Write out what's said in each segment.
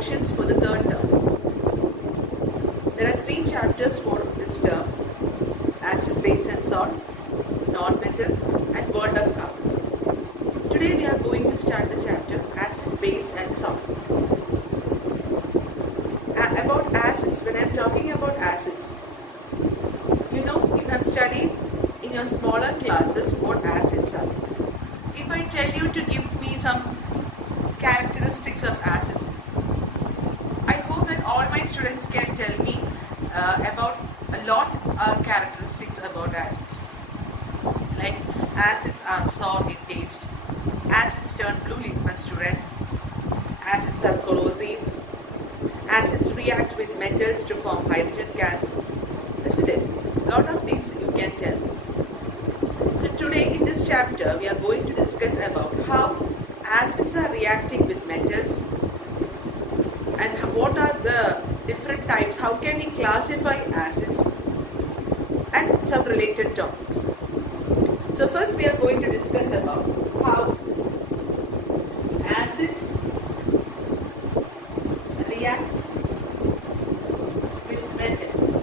portions for the third term. There are 3 chapters for this term: acid, base and salt, non-metal, and world of carbon. Today we are going to start the chapter acid, base and salt. About acids, when I am talking about acids, you have studied in your smaller classes what acids are. If I tell you to give me some characteristics of acids, I hope that all my students can tell me about a lot of characteristics about acids. Like acids are sour in taste, acids turn blue litmus to red, acids are corrosive, acids react with metals to form hydrogen gas. Isn't it? A lot of things you can tell. So today in this chapter we are going to discuss about how acids are reacting with metals and what are the different types, how can we classify acids, and some related topics. So first we are going to discuss about how acids react with metals.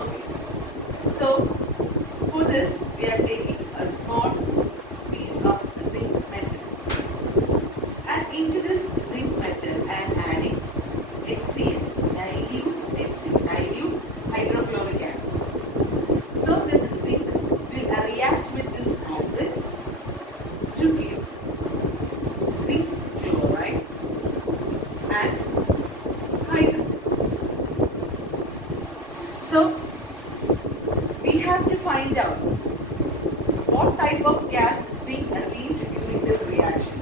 Okay. So for this we are taking a small piece of zinc metal, and into this zinc metal I am adding HCl, dilute hydrochloric acid. So this zinc will react with this acid to give zinc chloride and hydrogen. So we have to find out what type of gas is being released during this reaction.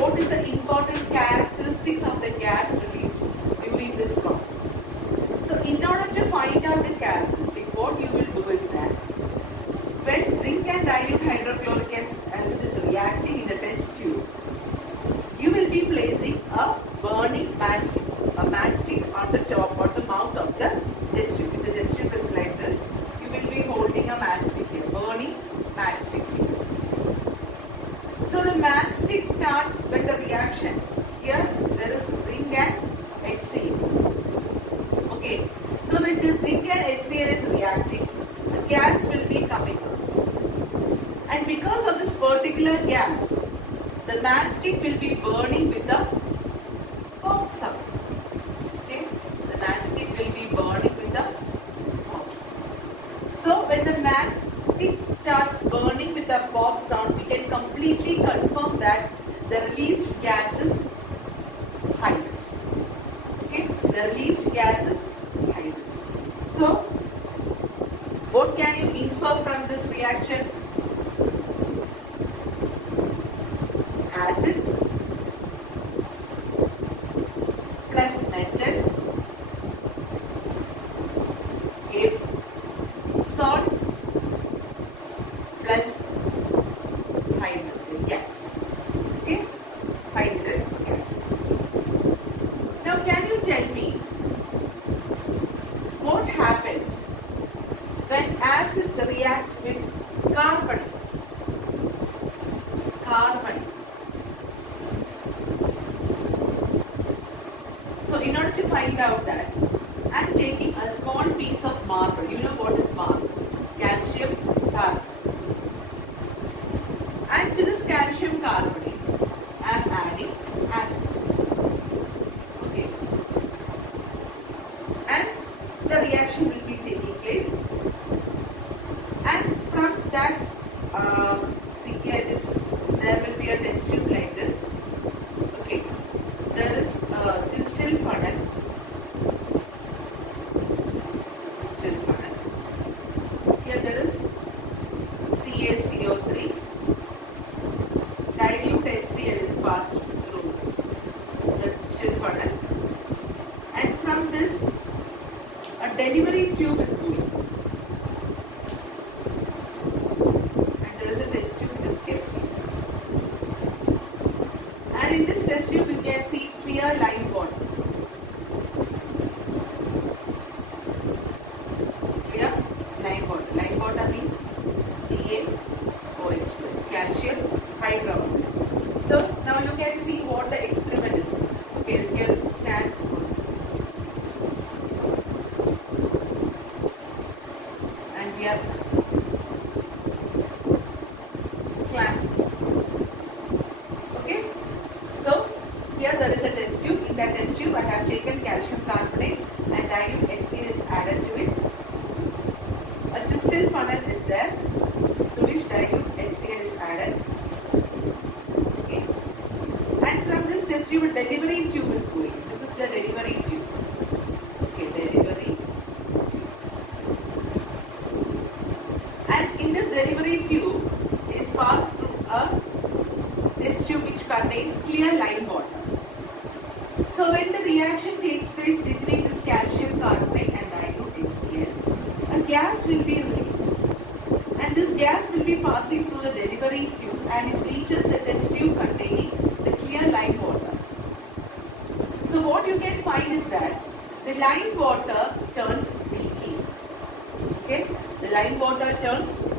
What is the important characteristics of the gas released during this process? So in order to find out the characteristic, what you will do is that when zinc and dilute hydrochloric acid is reacting in the test tube, you will be placing a burning matchstick, on the top or the mouth of the test tube. If the test tube is like this, you will be holding a matchstick here, burning matchstick here. So the matchstick starts with the reaction. Here there is zinc and HCl. Okay. So when this zinc and HCl is reacting, a gas will be coming up. And because of this particular gas, the matchstick will be burning with the pop sound. Okay. The matchstick will be burning with the pop sound. So when the matchstick starts burning with a pop sound, we can completely confirm that the released gas is hydrogen. Okay, the released gas is hydrogen. So, what can you infer from this reaction? Acids plus metal gives salt plus hydrogen gas. Okay, hydrogen gas. Now, can you tell me what happens when acids react with carbonates? Carbonates. So, in order to find out that, I am taking a small piece of marble. You know what is marble? Calcium carbonate. And to this calcium carbonate, I am adding acid. Okay. And the reaction will be taking place. And from that, see like this, there will be a test tube like this. Okay. There is this still funnel. Still funnel. Here there is CaCO3. Dilute HCl is passed through the still funnel, and from this a delivery tube is going, and there is a test tube which is kept here, and in this test tube you can see clear line water. Clear line water. Line water means CaOH2, calcium hydroxide. And in this delivery tube is passed through a test tube which contains clear lime water. So when the reaction takes place between this calcium carbonate and dilute HCl, a gas will be released. And this gas will be passing through the delivery tube and it reaches the test tube containing the clear lime water. So what you can find is that the lime water turns milky. Okay, the lime water turns milky.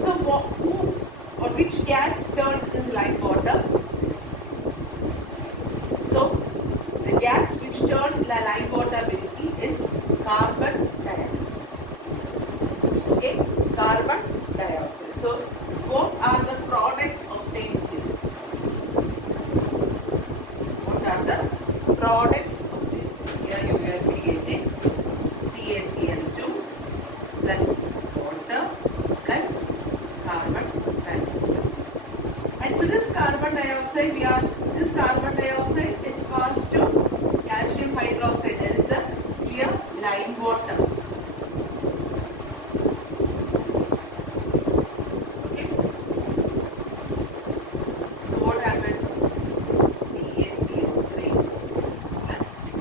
So which gas turned this lime water? So the gas which turned the lime water milky is carbon dioxide. Okay, carbon dioxide. So what are the products obtained here? What are the products obtained? Here you will be getting CaCl2 plus water plus carbon dioxide. And to this carbon dioxide, this carbon dioxide is passed to calcium hydroxide, that is the clear lime water. Okay. So what happens? CaCl3 plus H2.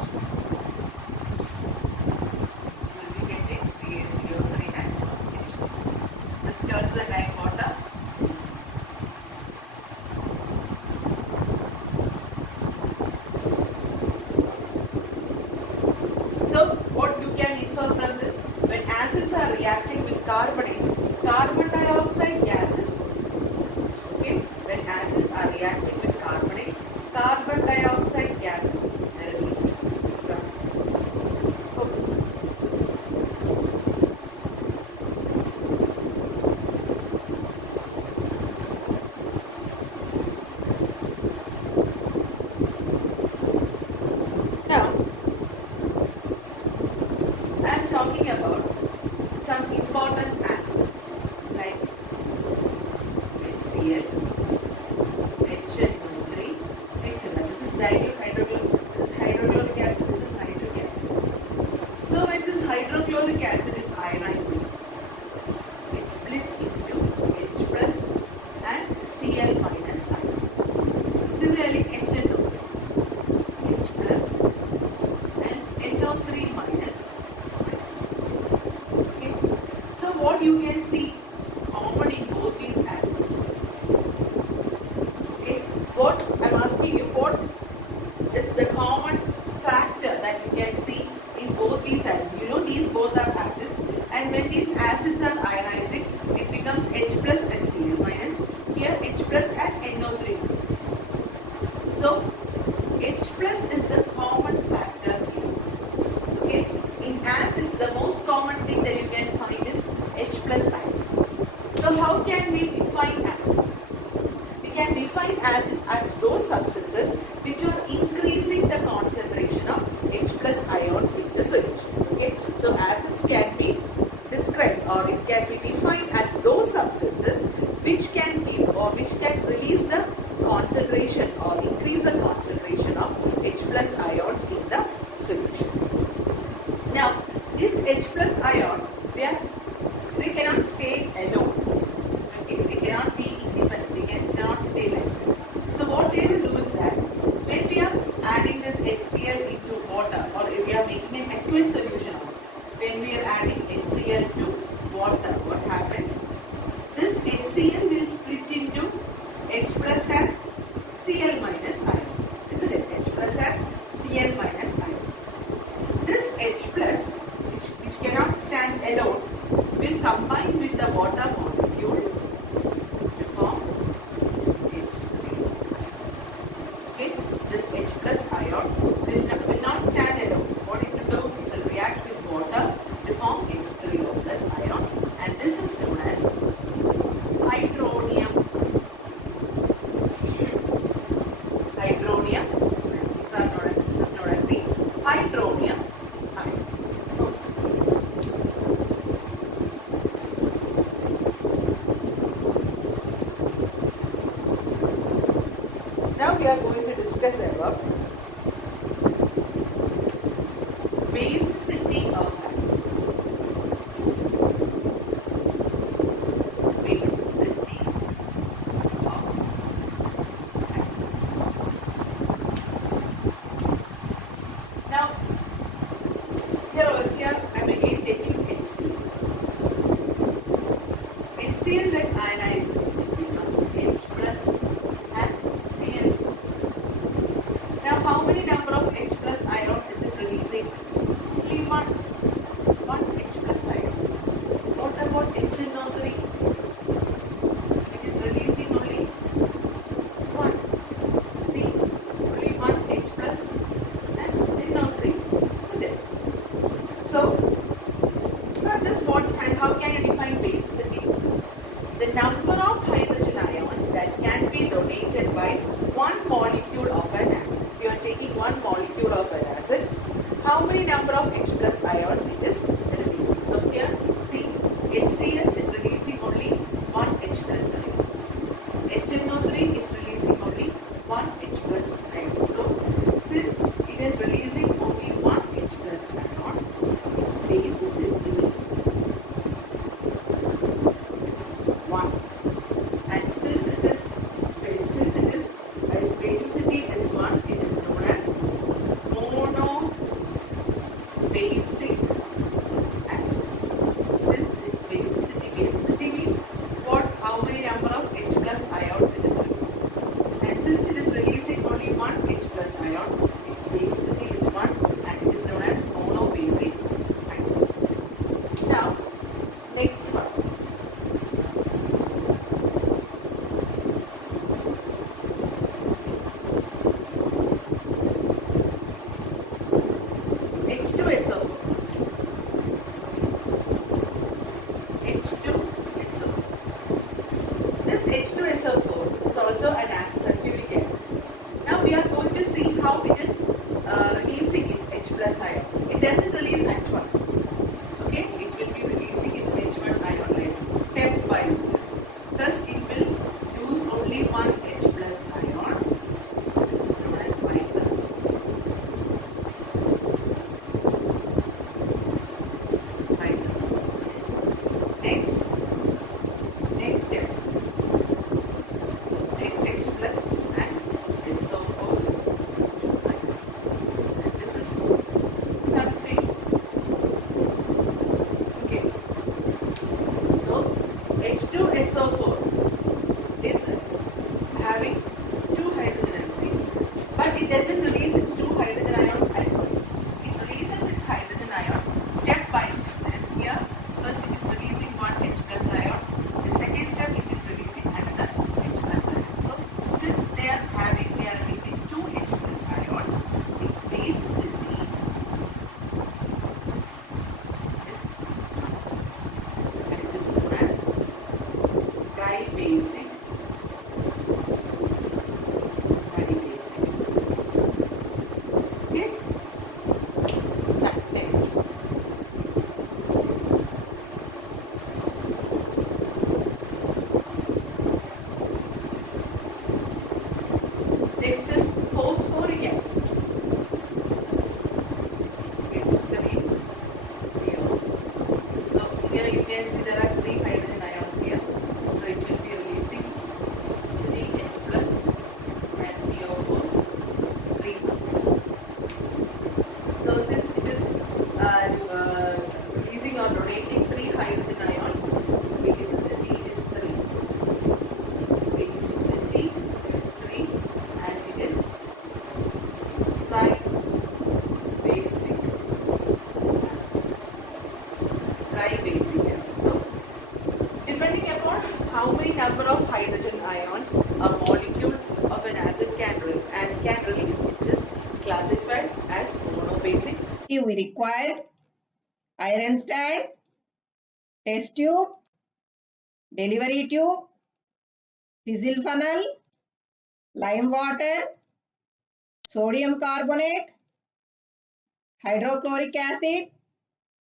You will be getting CaCl3 and H2. This turns the lime water. So what you can infer from this, when acids are reacting with carbonates, carbon dioxide gases. Okay, when acids are reacting with carbonates, carbon dioxide gases are released from. Okay. Now I am talking about some important acids like HCl, HNO3, HMO. This is dilute hydrochloric. This is hydrochloric acid. This is nitric acid. So when this hydrochloric acid is ionizing, it splits into H plus and Cl minus ion. Similarly, HNO3, H plus and NO3 minus. Okay. So what you can see common in both these acids. Okay. What I'm asking you, what is the common factor that you can see in both these acids? You know these both are acids, and when these acids are ionizing, it becomes H plus and Cl minus. Here H plus and NO3 minus. So H plus is the common factor here. Okay. In acids, the most common thing that you can find is H plus ion. So how can we define acids? We can define acids as those substances which are increasing the concentration of H plus ions in the solution. Okay. So acids can be described or it can be defined as those substances which can give or which can release the concentration or increase the concentration of H plus ions in the solution. Now, this H plus ion, they cannot stay alone. Okay, they cannot be independent. They cannot stay like that. So what they will do is that when we are adding this HCl into water or we are making an aqueous solution of it, when we are adding HCl to water, what happens? This HCl will split into H plus and Cl minus ion. Isn't it? H plus and Cl minus ion. This H plus, which cannot stand alone, will combine with the water molecule to form H3. Okay, this H plus ion will not stand alone. What it will do? It will react with water to form H3O plus basicity 1. And since its basicity is 1, it is known as monobasic acid. Since its basicity means what, how many number of H plus ions it is releasing. And since it is releasing only one H plus ion, its basicity is 1 and it is known as monobasic acid. Now, next one. H2SO4. H2SO4. This H2SO4 is also an acid sulfuric acid. Now we are going to see how it is releasing its H plus ion. It doesn't release at once. Okay, it will be releasing its H1 ion later, step by step. Thus, it will use only one H plus ion. This is known as bisulfite. Next step. Next H plus and SO4 minus. And this is sulfate. Okay. So H2SO4 is having 2 hydrogen atoms, but it doesn't release its 2 hydrogen ions at once. It releases its hydrogen ion step by step. As here, first it is releasing one H plus ion. The second step it is releasing another H plus ion. So since they are releasing 2 H plus ions, its basicity is, and it is known as tribasic. Okay. Next. Next is phosphoric acid. It's 3. So here you can see there are 3 hydrogen ions here. So it will be releasing 3 H plus and PO4 3 plus. So since it is releasing or donating 3 hydrogen ions, its basicity is 3. Basicity is 3 and it is tribasic. So depending upon how many number of hydrogen ions a molecule of an acid can release, it is classified as monobasic. We required iron stand, test tube, delivery tube, thistle funnel, lime water, sodium carbonate, hydrochloric acid,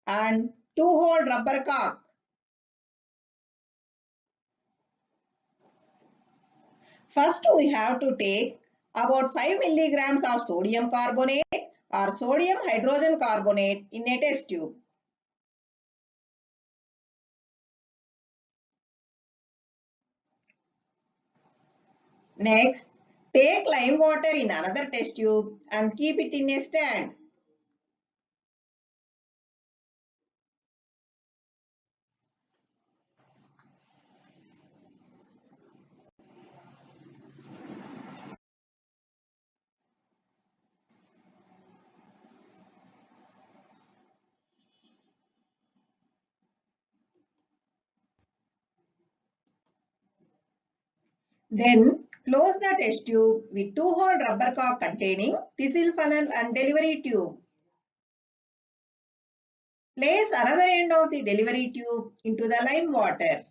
and 2-hole rubber cork. First, we have to take about 5 milligrams of sodium carbonate or sodium hydrogen carbonate in a test tube. Next, take lime water in another test tube and keep it in a stand. Then close the test tube with 2-hole rubber cork containing thistle funnel and delivery tube. Place another end of the delivery tube into the lime water.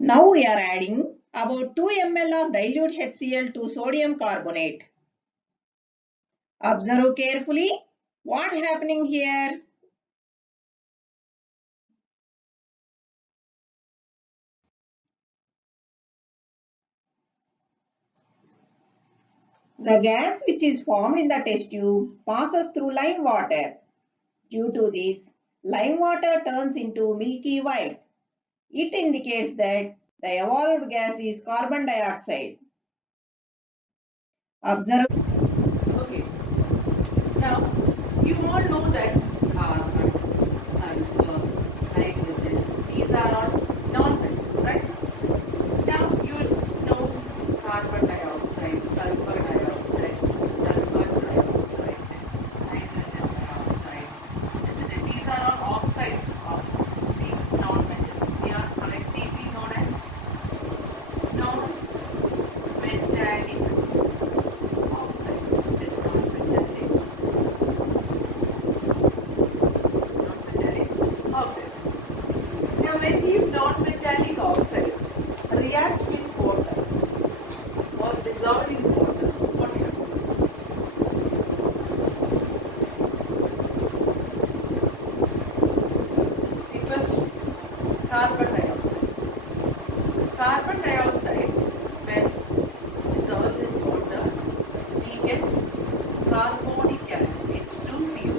Now we are adding about 2 ml of dilute HCl to sodium carbonate. Observe carefully what is happening here. The gas which is formed in the test tube passes through lime water. Due to this, lime water turns into milky white. It indicates that the evolved gas is carbon dioxide. Observe. Okay. Now, you all know that carbon, sulfur, nitrogen, these are all non-metals, right? Now, you know carbon dioxide, sulfur dioxide, nitrogen dioxide. Isn't it? These are all oxides of these non-metals. They are collectively known as non-metallic oxides. It's non-metallic oxides. Now, when these non-metallic oxides react with water or dissolve in water, what happens? See, first, carbon dioxide. Carbon dioxide, when dissolves in water, we get carbonic acid, H2CO.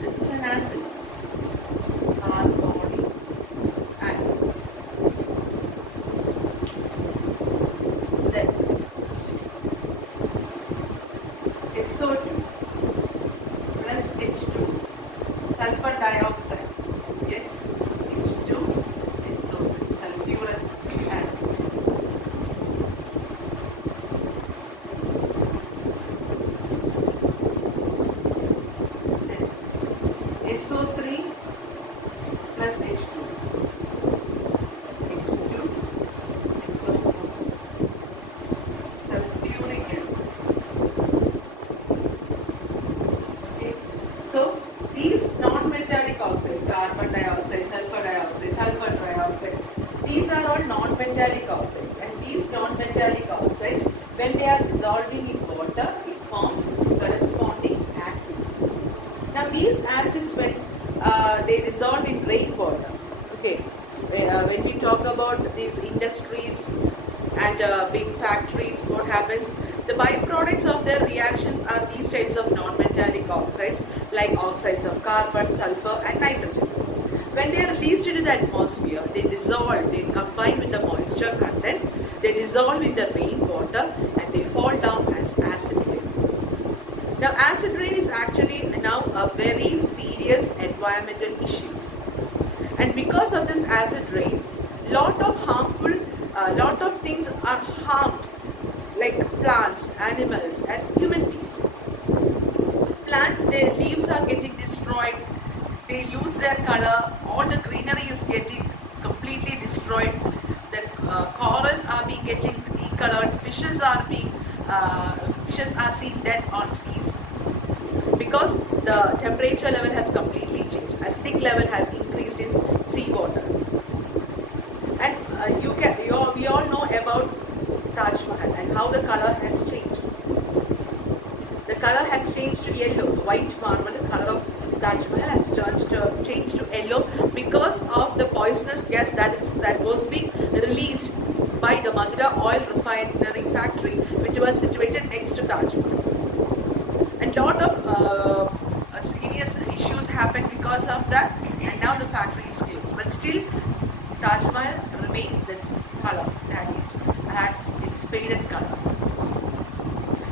This is an acid. Carbonic acid. Then SO2 plus H2, sulfur dioxide. Okay, H2, SO2, sulfurous acid. Then SO3 plus H2, H2, SO4, sulfuric acid. Okay, so these non-metallic oxides, carbon dioxide, sulfur dioxide, these are all non-metallic oxides, and these non-metallic oxides, when they are dissolving in water, it forms corresponding acids. Now these acids, when they dissolve in rainwater, okay, when we talk about these industries and big factories, what happens? The byproducts of their reactions are these types of non-metallic oxides, like oxides of carbon, sulfur, and nitrogen. When they are released into the atmosphere, they dissolve, they combine with the moisture content, they dissolve in the rainwater, and they fall down as acid rain. Now, acid rain is actually now a very serious environmental issue. And because of this acid rain, lot of things are harmed, like plants, animals, and human beings. Plants, their leaves are getting destroyed, they lose their color, all the greenery is getting completely destroyed, the corals are being getting decolored, fishes are seen dead on seas, because the temperature level has completely changed. Acidic level has increased in seawater. And we all know about Taj Mahal and how the color has changed. The color has changed to yellow. The white marble, the color of Taj Mahal has changed to yellow because of the poisonous gas that was being released by the Madurai oil refinery factory, which was situated next to Taj Mahal. And lot of serious issues happened because of that, and now the factory is closed. But still, Taj Mahal remains this color that it has, its faded color.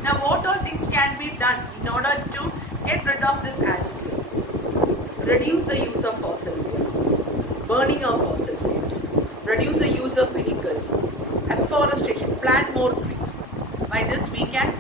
Now, what all things can be done in order to get rid of this acid rain? Reduce the use of fossil fuels, burning of fossil fuels, reduce the use of vehicles, afforestation, plant more trees. By this, we can